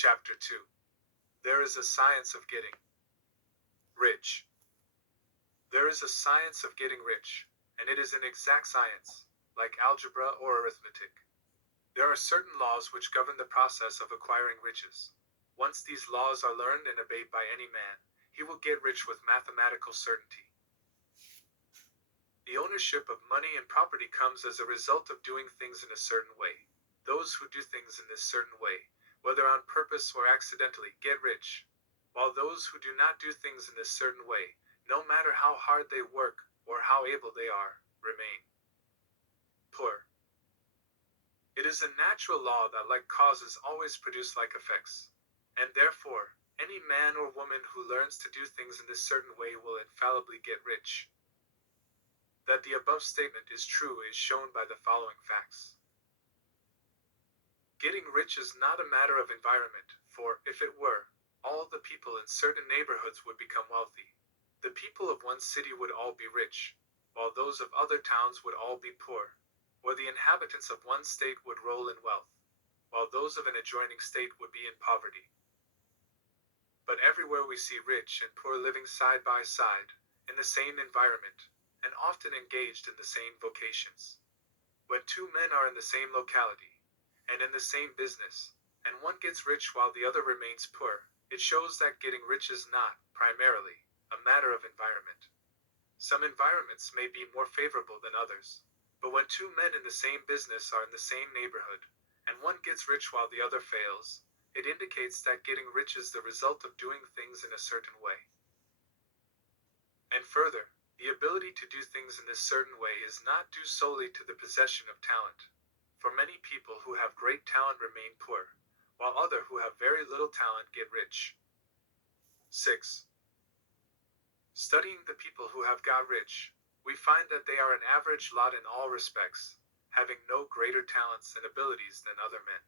Chapter 2. There is a science of getting rich. There is a science of getting rich, and it is an exact science, like algebra or arithmetic. There are certain laws which govern the process of acquiring riches. Once these laws are learned and obeyed by any man, he will get rich with mathematical certainty. The ownership of money and property comes as a result of doing things in a certain way. Those who do things in this certain way, whether on purpose or accidentally, get rich, while those who do not do things in this certain way, no matter how hard they work or how able they are, remain poor. It is a natural law that like causes always produce like effects, and therefore, any man or woman who learns to do things in this certain way will infallibly get rich. That the above statement is true is shown by the following facts. Getting rich is not a matter of environment, for, if it were, all the people in certain neighborhoods would become wealthy. The people of one city would all be rich, while those of other towns would all be poor, or the inhabitants of one state would roll in wealth, while those of an adjoining state would be in poverty. But everywhere we see rich and poor living side by side, in the same environment, and often engaged in the same vocations. When two men are in the same locality, and in the same business, and one gets rich while the other remains poor, it shows that getting rich is not, primarily, a matter of environment. Some environments may be more favorable than others, but when two men in the same business are in the same neighborhood, and one gets rich while the other fails, it indicates that getting rich is the result of doing things in a certain way. And further, the ability to do things in this certain way is not due solely to the possession of talent. For many people who have great talent remain poor, while others who have very little talent get rich. 6. Studying the people who have got rich, we find that they are an average lot in all respects, having no greater talents and abilities than other men.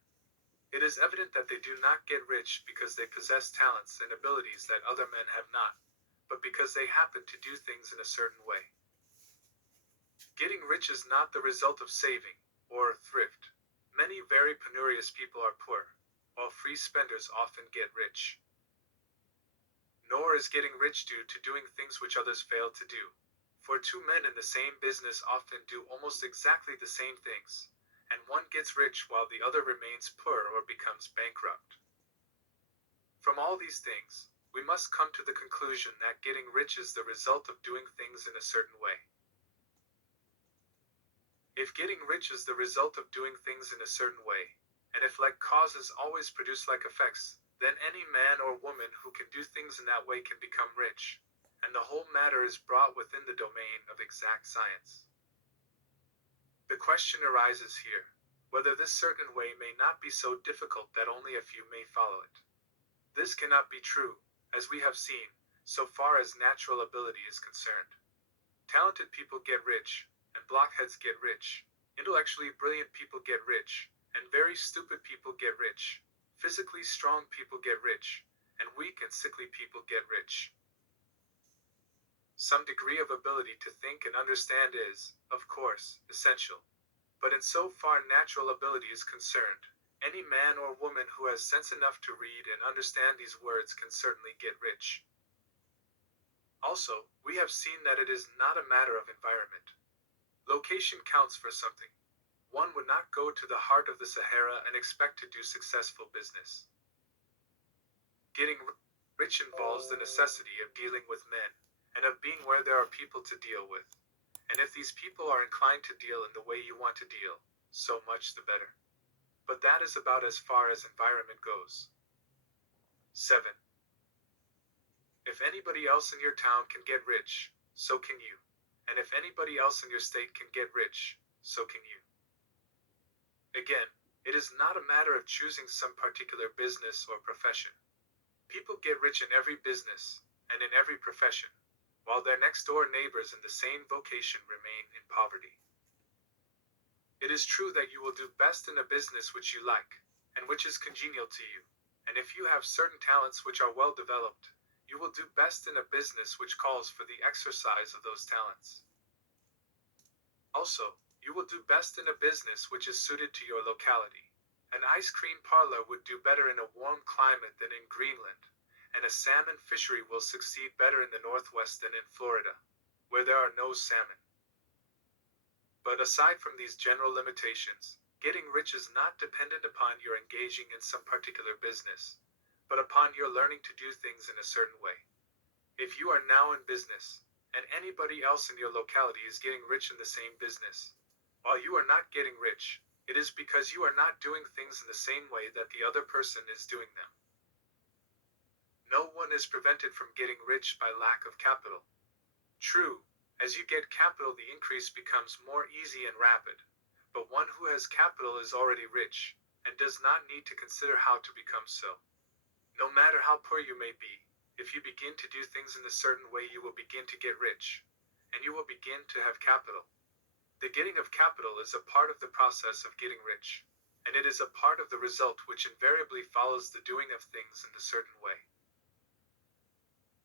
It is evident that they do not get rich because they possess talents and abilities that other men have not, but because they happen to do things in a certain way. Getting rich is not the result of saving, or thrift. Many very penurious people are poor, while free spenders often get rich. Nor is getting rich due to doing things which others fail to do, for two men in the same business often do almost exactly the same things, and one gets rich while the other remains poor or becomes bankrupt. From all these things, we must come to the conclusion that getting rich is the result of doing things in a certain way. If getting rich is the result of doing things in a certain way, and if like causes always produce like effects, then any man or woman who can do things in that way can become rich, and the whole matter is brought within the domain of exact science. The question arises here, whether this certain way may not be so difficult that only a few may follow it. This cannot be true, as we have seen, so far as natural ability is concerned. Talented people get rich, and blockheads get rich. Intellectually brilliant people get rich, and very stupid people get rich. Physically strong people get rich, and weak and sickly people get rich. Some degree of ability to think and understand is, of course, essential. But in so far natural ability is concerned, any man or woman who has sense enough to read and understand these words can certainly get rich. Also, we have seen that it is not a matter of environment. Location counts for something. One would not go to the heart of the Sahara and expect to do successful business. Getting rich involves the necessity of dealing with men, and of being where there are people to deal with. And if these people are inclined to deal in the way you want to deal, so much the better. But that is about as far as environment goes. 7. If anybody else in your town can get rich, so can you. And if anybody else in your state can get rich, so can you. Again, it is not a matter of choosing some particular business or profession. People get rich in every business, and in every profession, while their next-door neighbors in the same vocation remain in poverty. It is true that you will do best in a business which you like, and which is congenial to you, and if you have certain talents which are well developed, you will do best in a business which calls for the exercise of those talents. Also, you will do best in a business which is suited to your locality, An ice cream parlor would do better in a warm climate than in Greenland, and a salmon fishery will succeed better in the Northwest than in Florida, where there are no salmon. But aside from these general limitations, getting rich is not dependent upon your engaging in some particular business, but upon your learning to do things in a certain way. If you are now in business, and anybody else in your locality is getting rich in the same business, while you are not getting rich, it is because you are not doing things in the same way that the other person is doing them. No one is prevented from getting rich by lack of capital. True, as you get capital the increase becomes more easy and rapid, but one who has capital is already rich, and does not need to consider how to become so. No matter how poor you may be, if you begin to do things in a certain way you will begin to get rich, and you will begin to have capital. The getting of capital is a part of the process of getting rich, and it is a part of the result which invariably follows the doing of things in a certain way.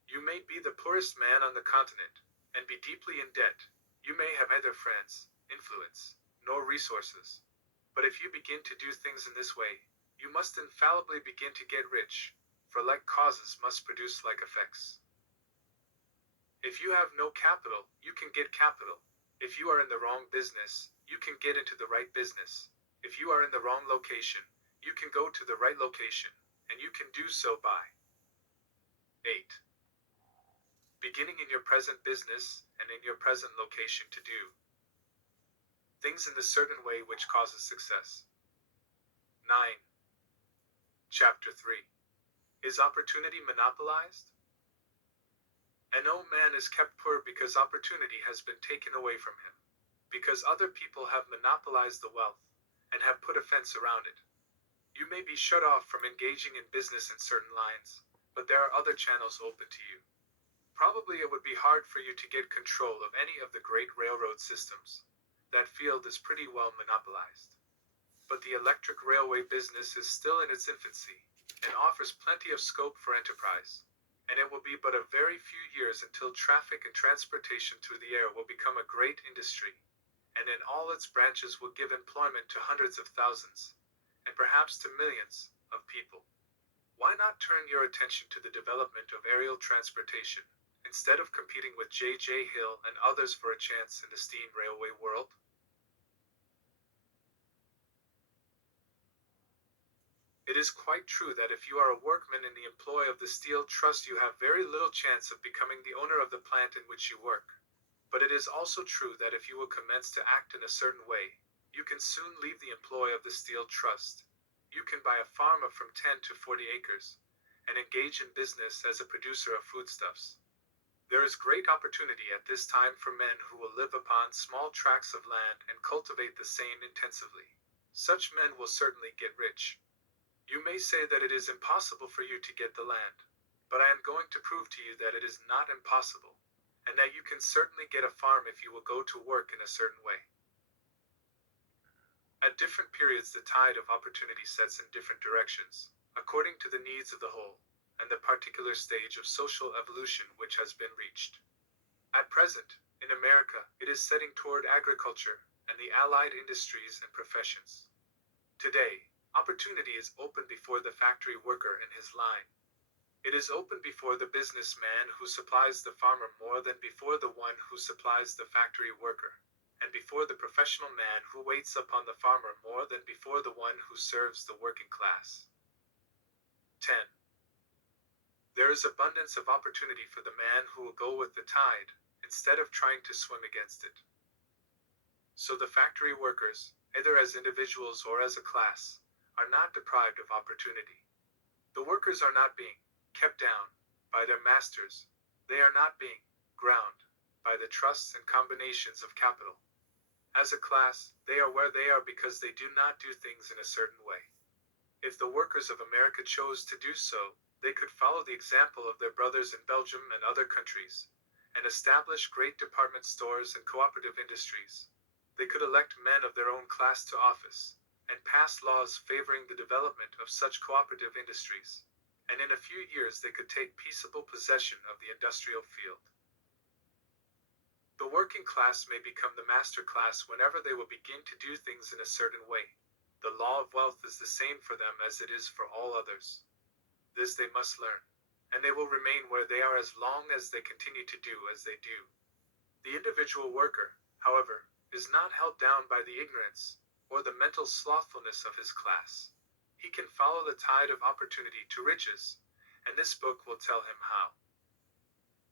You may be the poorest man on the continent, and be deeply in debt. You may have neither friends, influence, nor resources. But if you begin to do things in this way, you must infallibly begin to get rich, for like causes must produce like effects. If you have no capital, you can get capital. If you are in the wrong business, you can get into the right business. If you are in the wrong location, you can go to the right location, and you can do so by 8. Beginning in your present business and in your present location to do things in the certain way which causes success. 9. Chapter 3. Is opportunity monopolized? And no man is kept poor because opportunity has been taken away from him, because other people have monopolized the wealth, and have put a fence around it. You may be shut off from engaging in business in certain lines, but there are other channels open to you. Probably it would be hard for you to get control of any of the great railroad systems. That field is pretty well monopolized. But the electric railway business is still in its infancy, and offers plenty of scope for enterprise. And it will be but a very few years until traffic and transportation through the air will become a great industry, and in all its branches will give employment to hundreds of thousands, and perhaps to millions, of people. Why not turn your attention to the development of aerial transportation, instead of competing with J.J. Hill and others for a chance in the steam railway world? It is quite true that if you are a workman in the employ of the Steel Trust you have very little chance of becoming the owner of the plant in which you work. But it is also true that if you will commence to act in a certain way, you can soon leave the employ of the Steel Trust. You can buy a farm of from 10 to 40 acres, and engage in business as a producer of foodstuffs. There is great opportunity at this time for men who will live upon small tracts of land and cultivate the same intensively. Such men will certainly get rich. You may say that it is impossible for you to get the land, but I am going to prove to you that it is not impossible, and that you can certainly get a farm if you will go to work in a certain way. At different periods the tide of opportunity sets in different directions, according to the needs of the whole, and the particular stage of social evolution which has been reached. At present, in America, it is setting toward agriculture, and the allied industries and professions. Today, opportunity is open before the factory worker in his line. It is open before the businessman who supplies the farmer more than before the one who supplies the factory worker, and before the professional man who waits upon the farmer more than before the one who serves the working class. 10. There is abundance of opportunity for the man who will go with the tide, instead of trying to swim against it. So the factory workers, either as individuals or as a class, are not deprived of opportunity. The workers are not being kept down by their masters. They are not being ground by the trusts and combinations of capital. As a class, they are where they are because they do not do things in a certain way. If the workers of America chose to do so, they could follow the example of their brothers in Belgium and other countries, and establish great department stores and cooperative industries. They could elect men of their own class to office, and pass laws favoring the development of such cooperative industries, and in a few years they could take peaceable possession of the industrial field. The working class may become the master class whenever they will begin to do things in a certain way. The law of wealth is the same for them as it is for all others. This they must learn, and they will remain where they are as long as they continue to do as they do. The individual worker, however, is not held down by the ignorance or the mental slothfulness of his class. He can follow the tide of opportunity to riches, and this book will tell him how.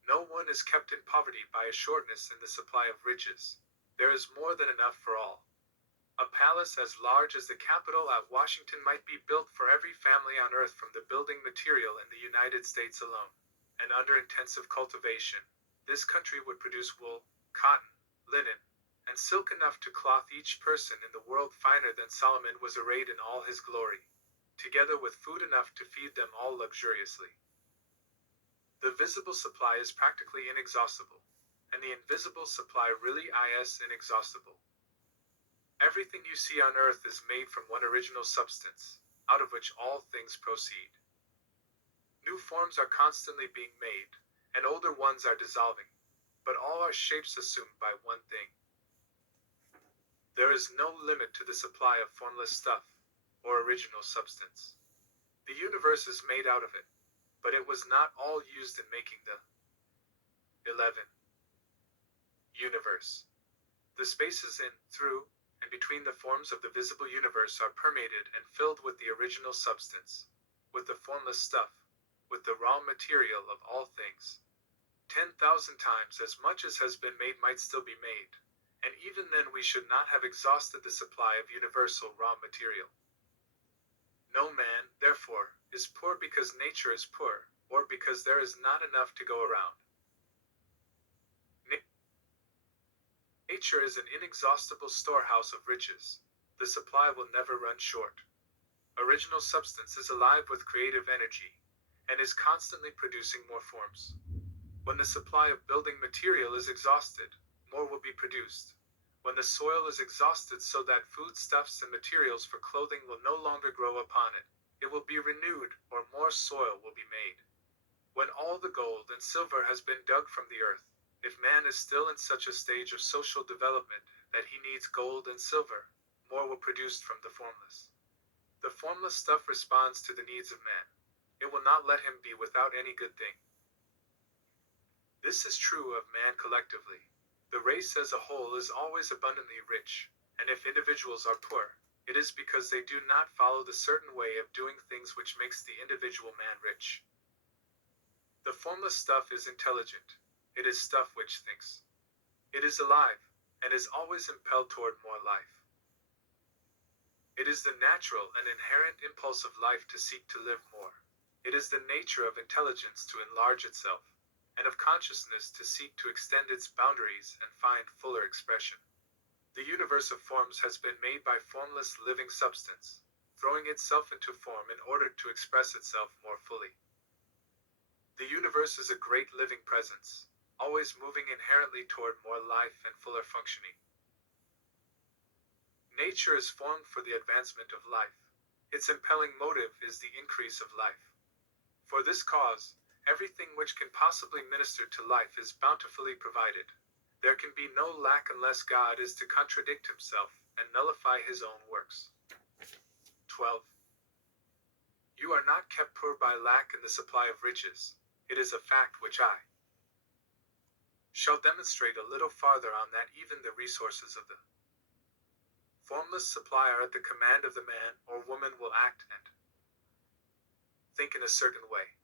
No one is kept in poverty by a shortness in the supply of riches. There is more than enough for all. A palace as large as the Capitol at Washington might be built for every family on earth from the building material in the United States alone. And under intensive cultivation, this country would produce wool, cotton, linen, and silk enough to clothe each person in the world finer than Solomon was arrayed in all his glory, together with food enough to feed them all luxuriously. The visible supply is practically inexhaustible, and the invisible supply really is inexhaustible. Everything you see on earth is made from one original substance, out of which all things proceed. New forms are constantly being made, and older ones are dissolving, but all are shapes assumed by one thing. There is no limit to the supply of formless stuff, or original substance. The universe is made out of it, but it was not all used in making the 11. Universe. The spaces in, through, and between the forms of the visible universe are permeated and filled with the original substance, with the formless stuff, with the raw material of all things. 10,000 times as much as has been made might still be made, and even then we should not have exhausted the supply of universal raw material. No man, therefore, is poor because nature is poor, or because there is not enough to go around. Nature is an inexhaustible storehouse of riches. The supply will never run short. Original substance is alive with creative energy, and is constantly producing more forms. When the supply of building material is exhausted, more will be produced. When the soil is exhausted so that foodstuffs and materials for clothing will no longer grow upon it, it will be renewed, or more soil will be made. When all the gold and silver has been dug from the earth, if man is still in such a stage of social development that he needs gold and silver, more will produce from the formless. The formless stuff responds to the needs of man. It will not let him be without any good thing. This is true of man collectively. The race as a whole is always abundantly rich, and if individuals are poor, it is because they do not follow the certain way of doing things which makes the individual man rich. The formless stuff is intelligent. It is stuff which thinks. It is alive, and is always impelled toward more life. It is the natural and inherent impulse of life to seek to live more. It is the nature of intelligence to enlarge itself, and of consciousness to seek to extend its boundaries and find fuller expression. The universe of forms has been made by formless living substance, throwing itself into form in order to express itself more fully. The universe is a great living presence, always moving inherently toward more life and fuller functioning. Nature is formed for the advancement of life. Its impelling motive is the increase of life. For this cause, everything which can possibly minister to life is bountifully provided. There can be no lack unless God is to contradict himself and nullify his own works. 12. You are not kept poor by lack in the supply of riches. It is a fact which I shall demonstrate a little farther on that even the resources of the formless supply are at the command of the man or woman will act and think in a certain way.